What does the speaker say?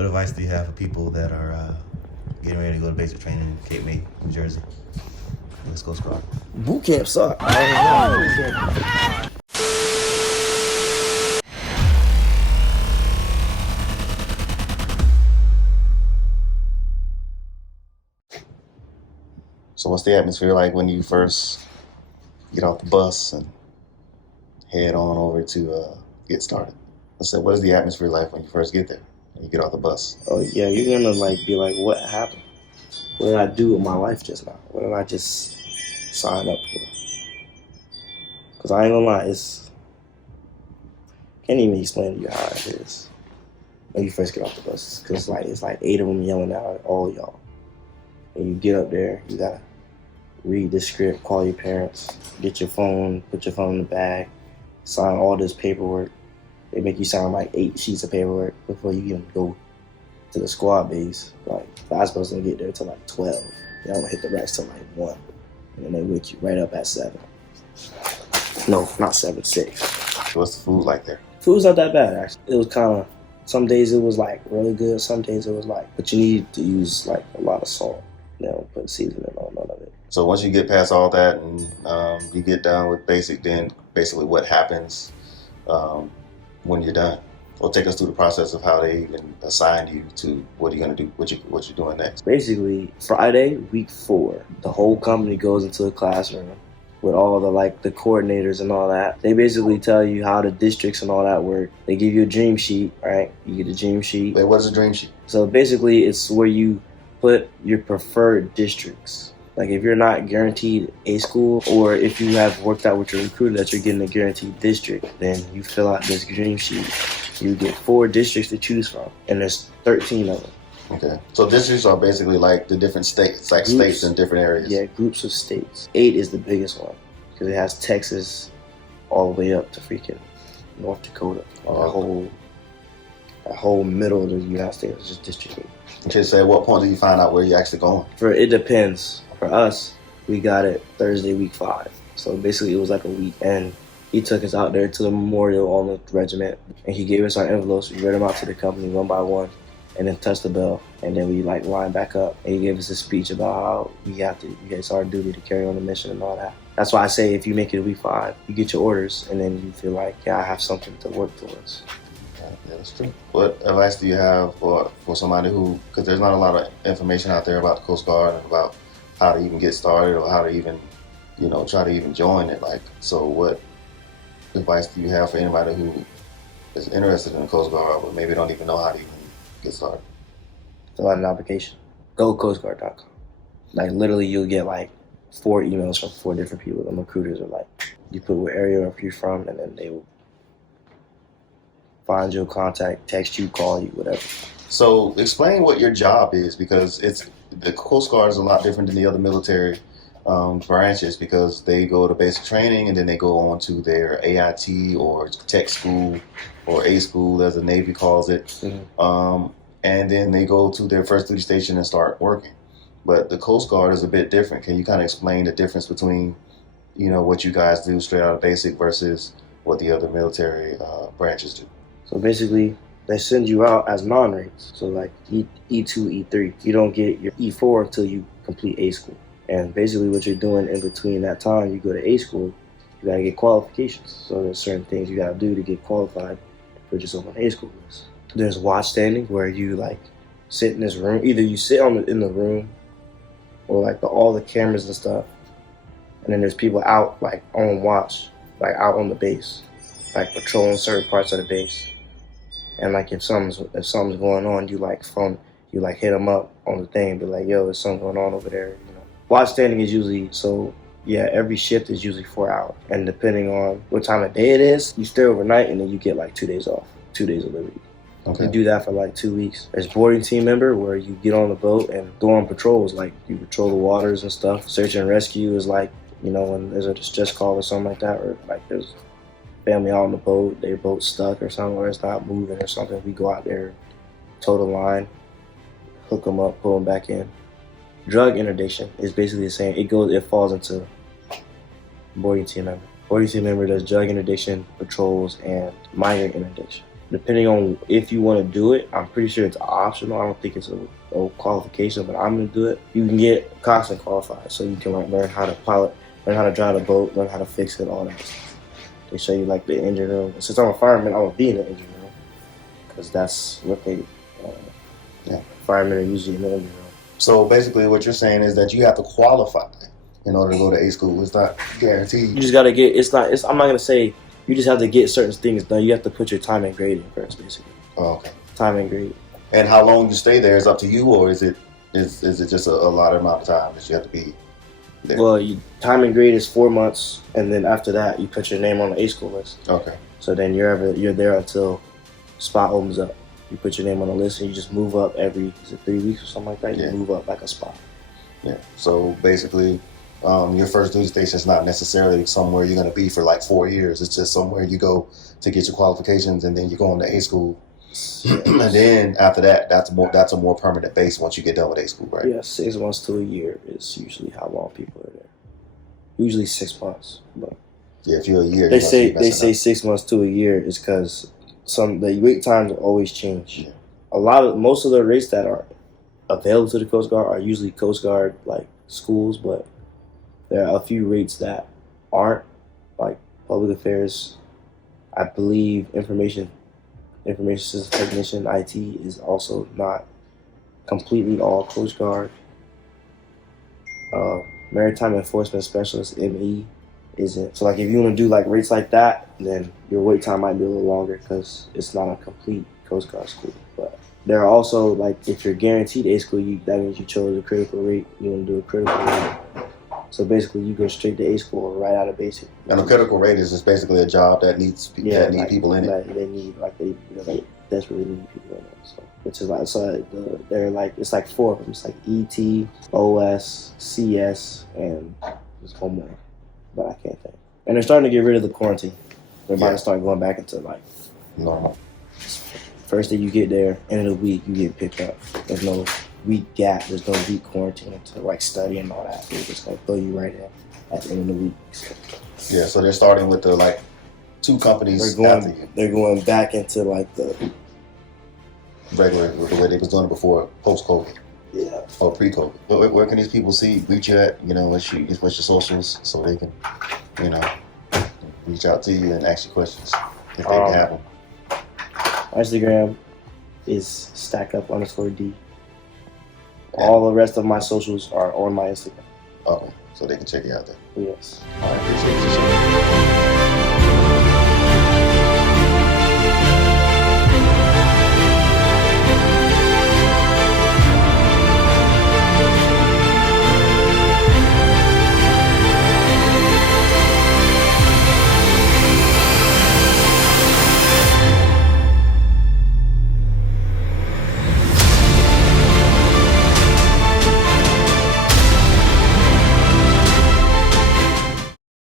What advice do you have for people that are getting ready to go to basic training in Cape May, New Jersey? Let's go, Squad. Boot camp suck. So what's the atmosphere like when you first get off the bus and head on over to get started? Let's say, what is the atmosphere like when you first get there, when you get off the bus? Oh yeah, you're gonna be like, what happened? What did I do with my life just now? What did I just sign up for? Cause I ain't gonna lie, can't even explain to you how it is when you first get off the bus. Cause it's like 8 of them yelling out at all y'all. And you get up there, you gotta read the script, call your parents, get your phone, put your phone in the bag, sign all this paperwork. They make you sign like 8 sheets of paperwork before you even go to the squad base. Like, I was supposed to get there till like 12. They don't hit the racks till like 1. And then they wake you right up at 7. No, not 7, 6. What's the food like there? Food's not that bad, actually. It was kind of, some days it was like really good, some days it was like, but you need to use like a lot of salt. They don't put seasoning on none of it. So once you get past all that and you get done with basic, then basically what happens when you're done? Or take us through the process of how they even assign you to what you're going to do, what you're doing next. Basically, Friday, week 4, the whole company goes into the classroom with all the coordinators and all that. They basically tell you how the districts and all that work. They give you a dream sheet, right? You get a dream sheet. Wait, what is a dream sheet? So basically, it's where you put your preferred districts. Like if you're not guaranteed a school, or if you have worked out with your recruiter that you're getting a guaranteed district, then you fill out this dream sheet. You get 4 districts to choose from, and there's 13 of them. Okay. So districts are basically like the different states, like groups, states in different areas. Yeah, groups of states. 8 is the biggest one, because it has Texas all the way up to freaking North Dakota. That whole middle of the United States is just District 8. Okay, so at what point do you find out where you're actually going? It depends. For us, we got it Thursday, week 5. So basically it was like a week. And he took us out there to the memorial on the regiment. And he gave us our envelopes. We read them out to the company one by one. And then touched the bell. And then we lined back up. And he gave us a speech about how it's our duty to carry on the mission and all that. That's why I say if you make it week 5, you get your orders. And then you feel like, yeah, I have something to work towards. Yeah, that's true. What advice do you have for somebody who, because there's not a lot of information out there about the Coast Guard and about how to even get started or how to even, try to even join it. So what advice do you have for anybody who is interested in the Coast Guard but maybe don't even know how to even get started? Fill out an application. Go coastguard.com. Like literally you'll get like 4 emails from 4 different people. The recruiters are like, you put what area you're from, and then they will find your contact, text you, call you, whatever. So explain what your job is, because the Coast Guard is a lot different than the other military branches, because they go to basic training and then they go on to their AIT or tech school or A school as the Navy calls it. Mm-hmm. And then they go to their first duty station and start working. But the Coast Guard is a bit different. Can you kind of explain the difference between, what you guys do straight out of basic versus what the other military branches do? So basically, they send you out as non-ranks. So like E2, E3. You don't get your E4 until you complete A school. And basically what you're doing in between that time, you go to A school, you gotta get qualifications. So there's certain things you gotta do to get qualified to put yourself on A school list. There's watch standing, where you sit in this room. Either you sit in the room or all the cameras and stuff. And then there's people out on watch, out on the base, patrolling certain parts of the base. And if something's going on, you hit them up on the thing, be like, yo, there's something going on over there. Watch standing is usually, every shift is usually 4 hours. And depending on what time of day it is, you stay overnight and then you get 2 days off, 2 days of liberty. Okay. You do that for 2 weeks. There's boarding team member, where you get on the boat and go on patrols, you patrol the waters and stuff. Search and rescue is when there's a distress call or something like that, or there's family out on the boat, their boat's stuck or something, or it's not moving or something. We go out there, tow the line, hook them up, pull them back in. Drug interdiction is basically the same. It falls into boarding team member. Boarding team member does drug interdiction, patrols, and minor interdiction. depending on if you want to do it, I'm pretty sure it's optional. I don't think it's a qualification, but I'm gonna do it. You can get constant qualified, so you can like learn how to pilot, learn how to drive the boat, learn how to fix it, all that stuff. They show you like the engine room. Since I'm a fireman, I will be in the engine room because that's what they firemen are usually in the engine room. So basically, what you're saying is that you have to qualify in order to go to A school. It's not guaranteed. You just gotta get. I'm not gonna say you just have to get certain things done. You have to put your time and grade in first, basically. Oh, okay. Time and grade. And how long you stay there is up to you, or is it just a lot of amount of time that you have to be there? Well, time and grade is 4 months, and then after that, you put your name on the A school list. Okay. So then you're there until spot opens up. You put your name on the list, and you just move up every 3 weeks or something like that. You move up like a spot. Yeah. So basically, your first duty station is not necessarily somewhere you're going to be for like 4 years. It's just somewhere you go to get your qualifications, and then you go on to A school. And then after that, that's a more permanent base once you get done with A school, right? Yeah, 6 months to a year is usually how long people are there. Usually 6 months, but yeah, if you're a year, they say 6 months to a year is because the wait times always change. Yeah. Most of the rates that are available to the Coast Guard are usually Coast Guard like schools, but there are a few rates that aren't, like public affairs. I believe information system technician, IT, is also not completely all Coast Guard. Maritime enforcement specialist, ME, isn't. So like if you want to do like rates like that, then your wait time might be a little longer because it's not a complete Coast Guard school. But there are also like if you're guaranteed A school, that means you chose a critical rate. You want to do a critical rate. So basically, you go straight to A school right out of basic. And a critical rate is just basically a job that needs people in it. They need they desperately need people in it. So which is like they're like it's like 4 of them. It's like ET, OS, CS, and there's one more, but I can't think. And they're starting to get rid of the quarantine. They're about to start going back into like normal. First day you get there, end of the week you get picked up. There's no week gap. There's no week quarantine to like study and all that. They're just gonna throw you right in at the end of the week. So. Yeah, so they're starting with the like 2 companies. They're going back into like the regular the way they was doing it before, post COVID. Yeah. Or pre COVID. Where can these people reach you at? What's your socials so they can, reach out to you and ask you questions if they can have them. My Instagram is stackup_D. All the rest of my socials are on my Instagram. Okay, so they can check you out there. Yes. I appreciate you.